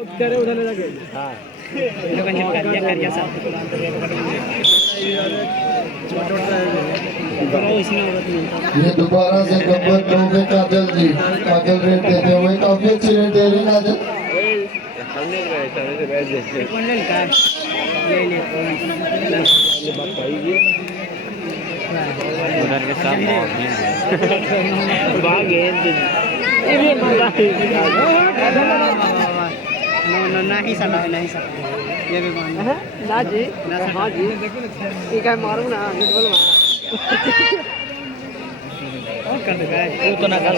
करे उधर ले जाके। हां ये बंद कर दिया करिया सब ये दोबारा से नंबर 2 में काजल जी, काजल रेट देते हुए काफी अच्छी रेट दे रही काजल। हमने सामने से बैठ जैसे कौन ले का ले ले बात पाएगी उधर के साथ भाग ये भी मजा नो नहीं सला नहीं सला ये भी मान ना जी हां जी ये क्या मारूं ना बोल मार और कर दे वो तो ना कर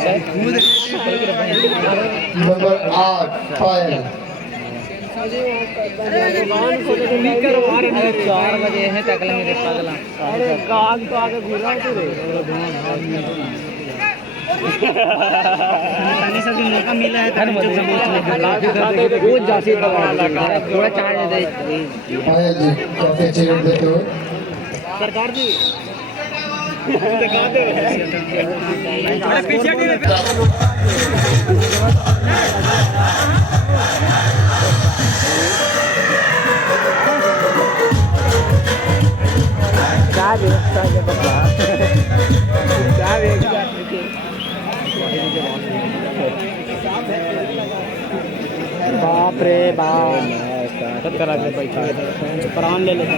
नंबर 8 फायर 4 बजे है तकला मेरे पगला अरे गाग तो आगे घुरा तो रे खाने से जो मौका मिला है तब जो वो जासी थोड़ा चार्ज दे फायर जी काफी अच्छी रेट देते हुए सरकार जी दिखा दो थोड़ा पीछे बाप रे बाप करा के बैठा प्राण ले लेते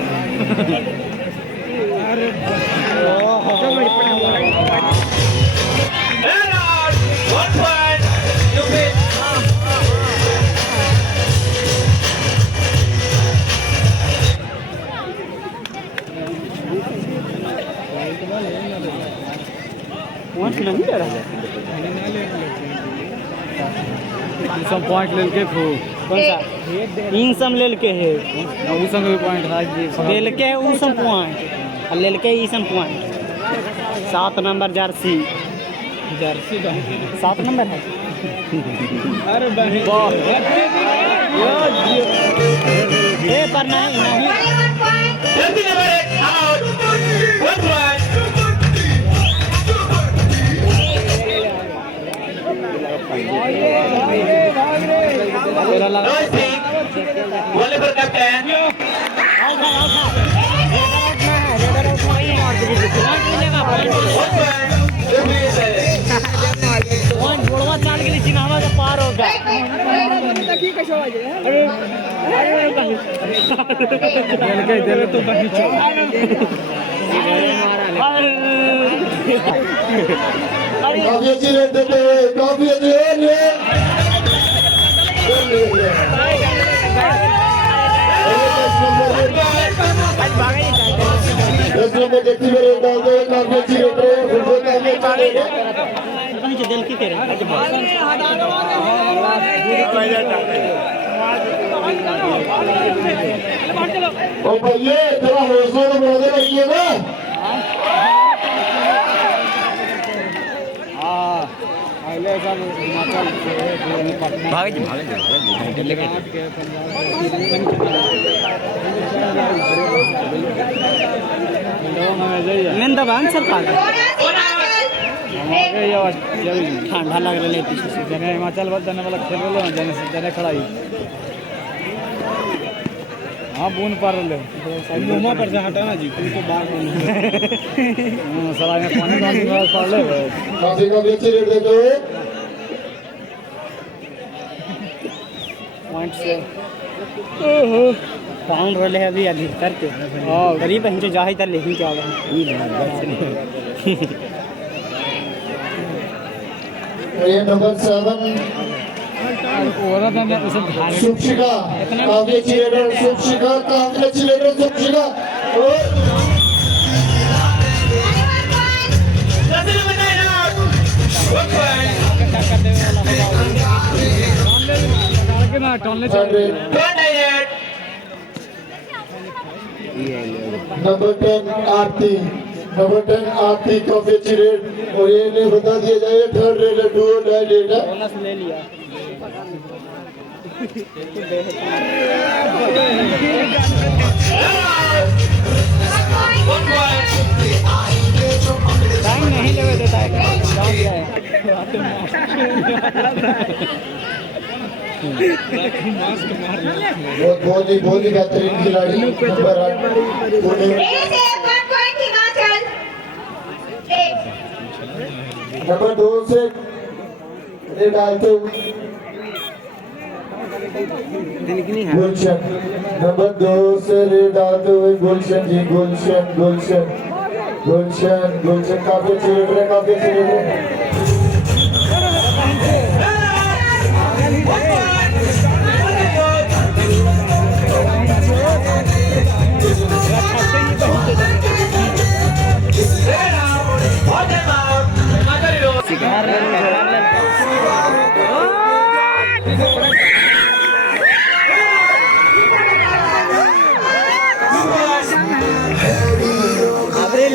नहीं ले रहा सब पॉइंट ले के खो कौन सा इन सब ले के है उ संग भी पॉइंट है जी ले के उ सब पॉइंट ले के ई सब पॉइंट 7 नंबर जर्सी 7 नंबर है अरे ए पर नहीं तेरा लगा बोले पर कैप्टन बुढ़वा चाल के चिनावा का पार होगा दिल तो बही काफी अच्छी रेट देते हुए काफी अच्छी नंबर देखती हुए रेट डालते हुए काफी अच्छी रेट है फुटबॉल काफी अच्छा रेट है दिल की करें ओ भैया थोड़ा हौसला तो बढ़ा रखिए ना मैं दबान सरकार ठंडा लग रहा है पीछे से जने हिमाचल बल जाने वाला खेल रहे जने जने खड़ाई हाँ बूंद पार ले मुंह पर से हटाना जी तुमको बाहर सलाह में पानी पार ले काफी अच्छी रेट देते हुए पॉइंट से पाउंड रोले है अभी अधिकतर के गरीब है जो जाहि तर लेही क्या ये नंबर 7 शुभशिखा काफी अच्छी रेट है शुभशिखा काफी अच्छी रेट है शुभशिखा और नंबर 10 आरती काफी अच्छी रेट और ये नहीं बता दिया जाए थर्ड रेट है 2 डाई रेट है बोनस ले लिया टाइम नहीं लगे देता है बहुत ही बेहतरीन खिलाड़ी नंबर 8 पुणे। नंबर 2 से डालते हुए गुलशन, नंबर 2 से डालते हुए गुलशन जी, गुलशन काफी अच्छे रेट रहे, काफी अच्छे रेट रहे।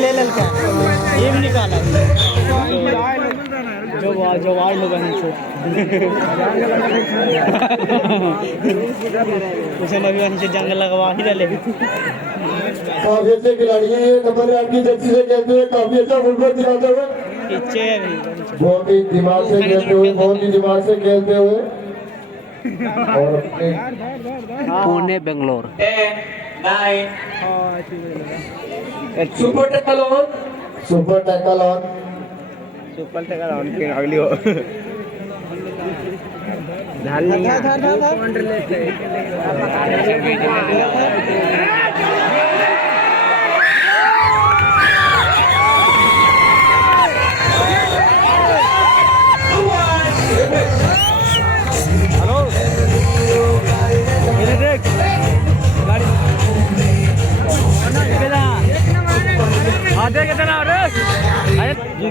ले ललका ये भी निकाला जो वार लोग हैं उसे नबी से जंग लगवा ही ले। काफी अच्छे खिलाड़ी हैं ये, नंबर 8 की जर्सी से खेलते हुए काफी अच्छा फुटबॉल दिखाते हुए, बहुत ही दिमाग से खेलते हुए और अपने Pune Bangalore 10, 9. Super tackle on. Super tackle on के अगली हो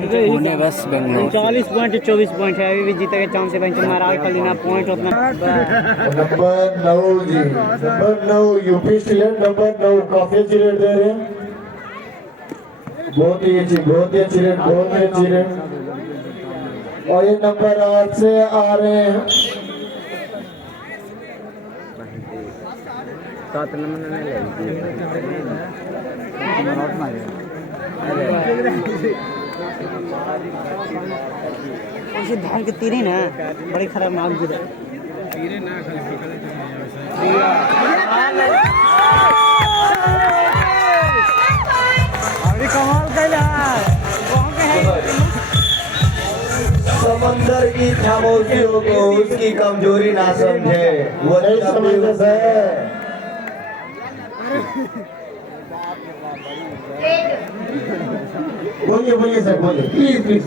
पुणे बस बेंगलोर 40 पॉइंट 24 पॉइंट है, अभी भी जीते के चांस है। महाराज कलिना पॉइंट उतना। नंबर 9 जी, नंबर 9 यूपी स्टूडेंट नंबर 9 काफी अच्छी रेट दे रहे हैं, बहुत ही अच्छी रेट। और ये नंबर 8 से आ रहे हैं 7 नंबर ऐसे धान के तीरे ना बड़ी खराब नाम गिरा तीरे ना खाली कमाल कैला समंदर की खामोशियों को उसकी कमजोरी ना समझे, वो नहीं समझते है। बोलिए सर, बोलिए प्लीज।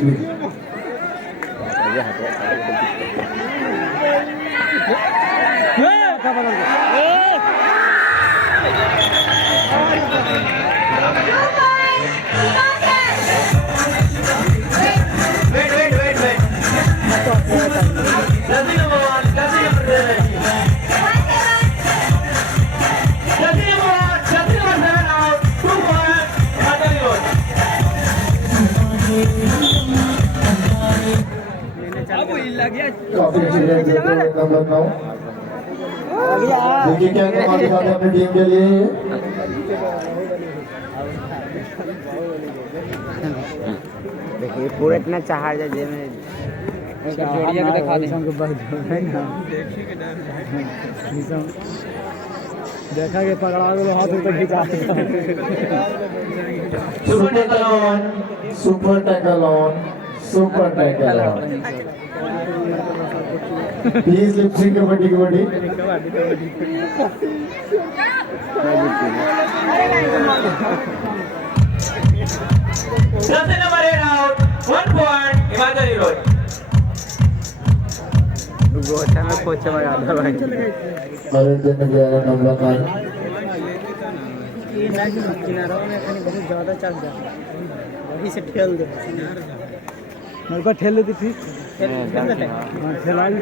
काफी अच्छी रेट देते हैं नंबर 9। देखिए क्या कमाल दिखाते हैं अपनी टीम के लिए। देखिए पूरा इतना चाहा जे में जोड़िया के दिखा दे हमको बहुत है ना, देखा के पकड़ा लो हाथ ऊपर खिंचा सुपर टैकल ऑन प्लीज लिपसिंग kabaddi Nothing number 8 out. 1 point. Imagine road. गोटा में कोच में आधा भाई अरे दिन गया नंबर 9। ये ना किनारों में कहीं बहुत ज्यादा चल जाता है, वही से ठेल दे मेरे को ठेल देती थी ठेला ली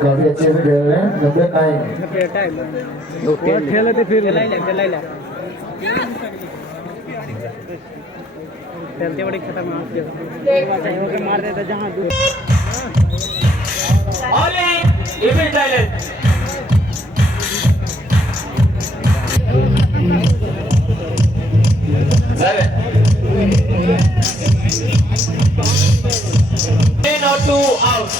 काफी अच्छे से खेल रहे हैं नंबर 9। ठेल देती फिर चलते बड़ी खतरनाक जगह मार देता जहाँ Only if it's silent. Seven. now 2 out.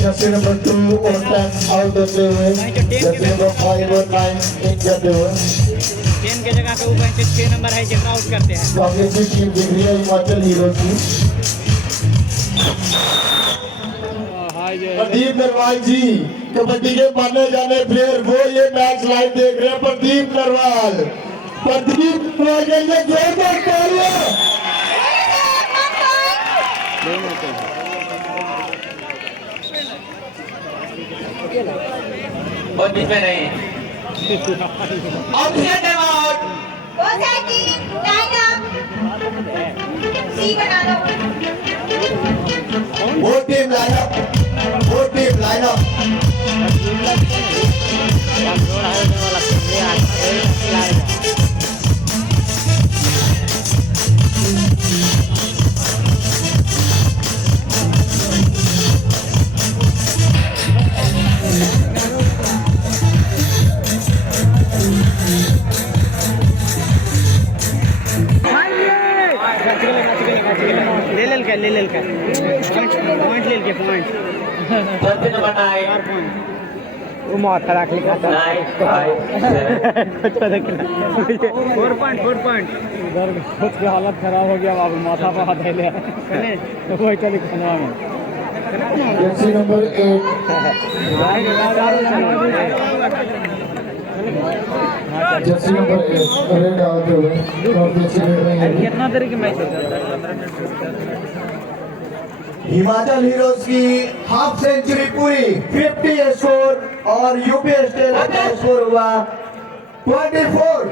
Jersey number 2 और 10 आउट होते हुए जर्सी नंबर 5 और 9 इन जाते हुए 10 के जगह पे ऊपर 6 नंबर है जिसका आउट करते हैं। तो आगे की टीम दिख रही है हिमाचल हीरोज की। प्रदीप नरवाल जी कबड्डी के माने जाने प्लेयर वो ये मैच लाइव देख रहे हैं। प्रदीप नरवाल के लिए जोरदार तालियां। बहुत बीच में नहीं ऑफिशियल टाइम आउट वो टीम लाइनअप ले का पॉइंट ले के पॉइंट जर्सी नंबर 9 वो माथा रख लिखा था 4 पॉइंट इधर खुद की हालत खराब हो गया। अब माथा पर हाथ ले वही चली खनवा में Jersey number 8 Jersey number 8 red आते हुए कितना देर की मैच हिमाचल हीरोज की हाफ सेंचुरी पूरी 50 स्कोर और यूपी स्टेट का स्कोर हुआ 24।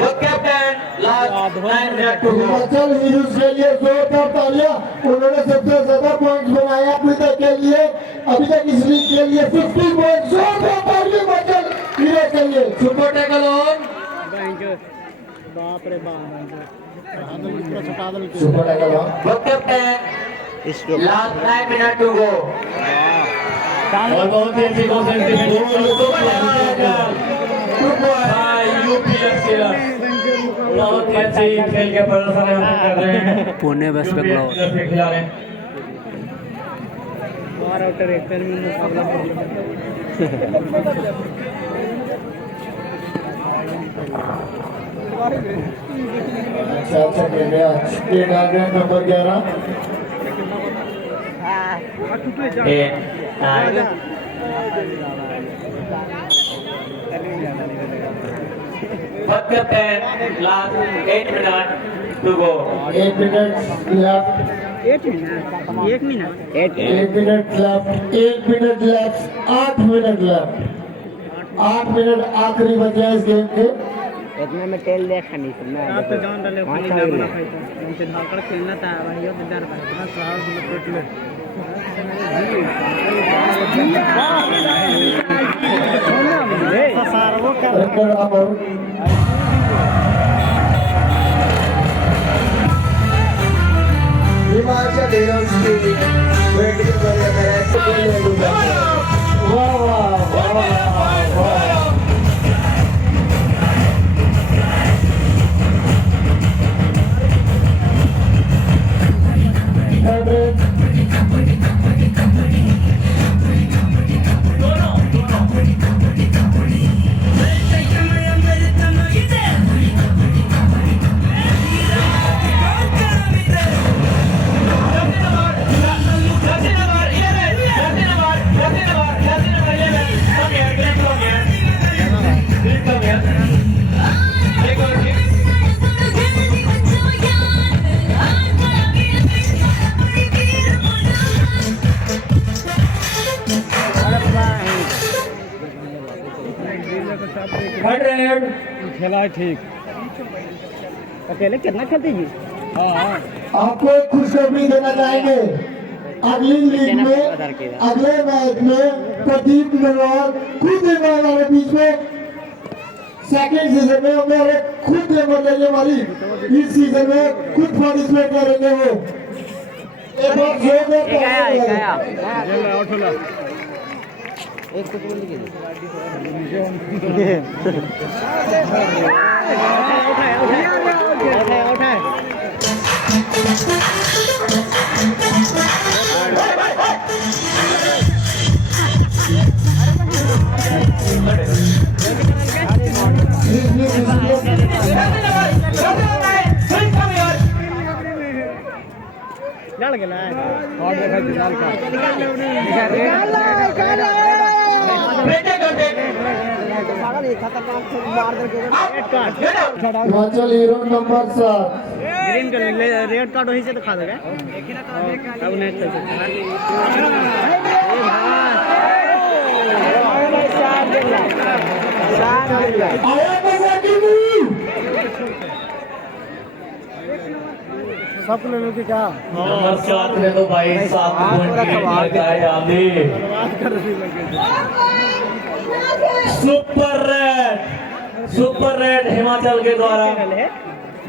वो captain last 9 minute to go. Himachal Heroes के लिए जोरदार तालियां। उन्होंने सबसे ज्यादा पॉइंट्स बनाए अभी तक के लिए। अभी तक इस लीग के लिए 50 पॉइंट्स। जोरदार तालियां हिमाचल हीरोज के लिए। सुपर टैकल ऑन बाप रे बाप सुपर टैकल ऑन। वो captain last 9 minute to go. और बहुत ही अच्छी बहुत ही अच्छी खेल के प्रदर्शन कर रहे हैं पुणे वेस्ट बंगाल खिला रहे हैं। और आउटर एक में मुकाबला अच्छा खेल रहे हैं। स्टेट आ गया number 11 First captain, last 8 minutes to go. 8 minutes left 8 minute 8 minutes left 8 minutes left 8 minutes left 8 minute आखिरी बचे हैं इस गेम के। इतना में टेल देखा नहीं सुनना आप तो जान डाले पुलिस वाला फाइट हमसे धाकर खेलना था भाई ये डर बस राहुल जी टूट ले सारा वो कर हिमाचल हीरोज की वेटिंग कर रहे हैं। वाह वाह वाह वाह खेला है ठीक। अकेले कितना खेलते जी? हाँ आपको एक खुशखबरी देना चाहेंगे। अगली लीग में अगले मैच में प्रदीप नरवाल खुद हमारे बीच में सेकंड सीजन में हमें खुद लेंगे हमारी इस सीजन में खुद पार्टिसिपेट करेंगे वो। एक बार आउट होला एक कुछ बोल दीजिए उठाए लड़ गेला और देखा लाल कार्ड पागल ये खतरनाक से मार दे के red card Himachal hero number 7 green colour red card वही से तो खा देगा अब नहीं चल सकता आया मजा की नहीं सब ले लो कि क्या नंबर 7 ले लो भाई 7 पॉइंट लगाए आगे सुपर रेड हिमाचल के द्वारा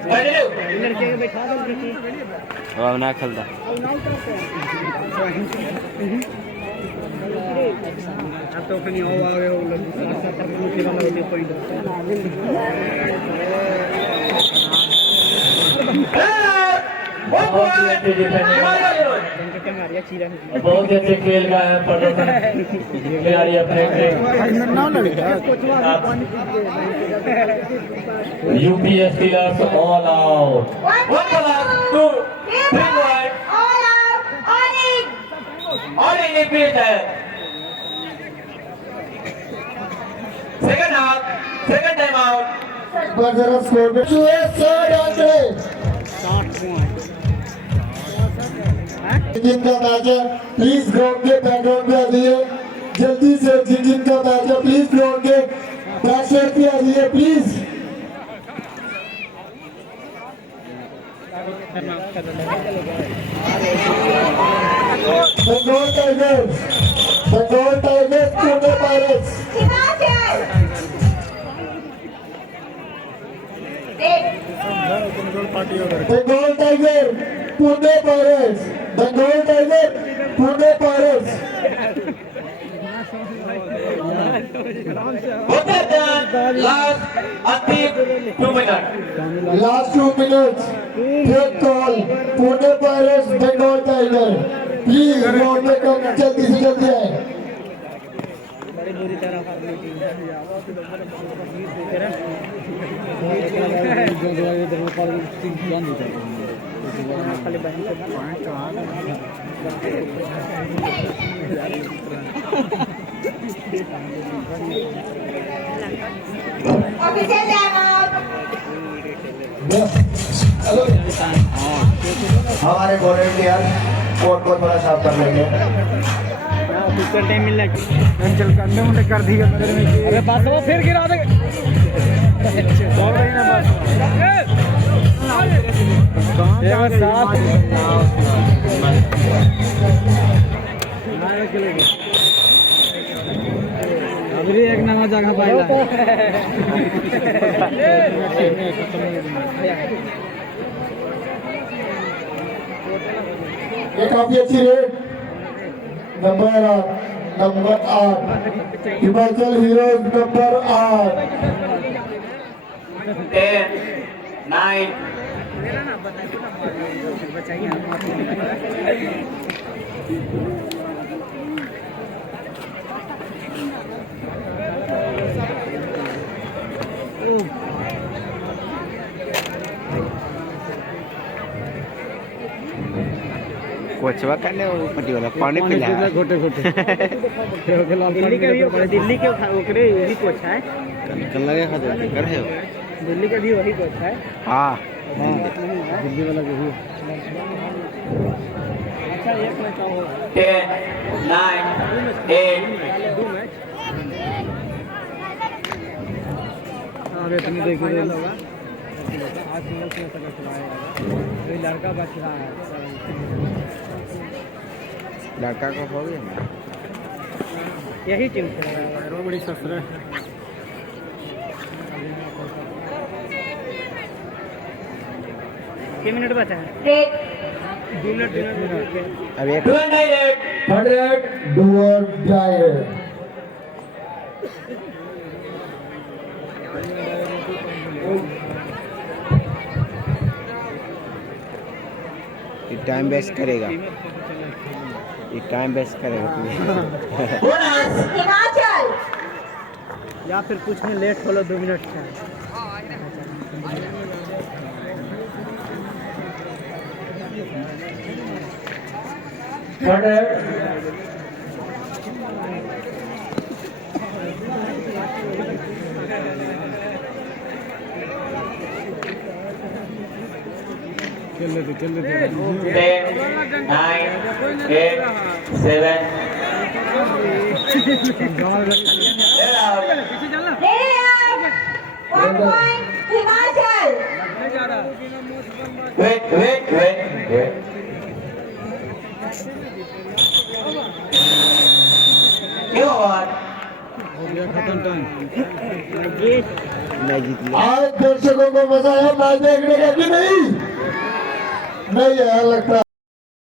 लड़के के बैठा दो अब ना खेलता अब तो कहीं हो आवे हो पॉइंट बहुत अच्छे खेल का है प्रदर्शन खिलाड़ी अपने UPS killers all out second time out पर जरा स्कोर पे जिनका मैच है प्लीज ग्राउंड के बैकग्राउंड पे आ जाइए जल्दी से जिनका मैच है प्लीज ग्राउंड के बैक साइड पे आ जाइए please Bengal Tigers Pune Pirates Bengal Tiger Pune Pirates Bengal Tiger Pune Pirates last 2 minutes take call Pune Pirates Bengal Tiger please ground में कम जल्दी से जल्दी आए बड़ी बुरी तरह हार गई टीम खाली बहन हमारे वॉलंटियर कोर्ट को थोड़ा साफ कर लेंगे ऑफिशियल टाइम मिलना चल करने मुझे कर दिया मेरे में अरे बात वो फिर गिरा दे अभी एक नवा जगह पाएगा ये काफी अच्छी rate number 8 Himachal heroes number 8 10 9 कोचवा करने मटी वाला पानी पिला घोटे घोटे दिल्ली का भी दिल्ली के ओकरे यही कोच है कल लगे खाते कर है दिल्ली का भी वही कोच है हां दिल्ली वाला जो भी अच्छा एक मैच हो 10 9 8 2 मैच अरे तुम देख रहे हो आज सिंगल से तक चलाएगा ये लड़का बच रहा है लड़का को हो गया यही टीम खेल रहा है रो बड़ी ससुर कितने मिनट बचा है 2 मिनट अब एक 100 do or die time waste करेगा, ये टाइम वेस्ट करेगा बोनस हिमाचल या फिर कुछ में लेट हो लो 2 मिनट का। चल लेते 10 9 8 7 1 point Himachal wait you what हो गया खत्म टाइम। मैं जीत लिया। आज दर्शकों को मजा आया मैच देखने का कि नहीं? नहीं आया लगता।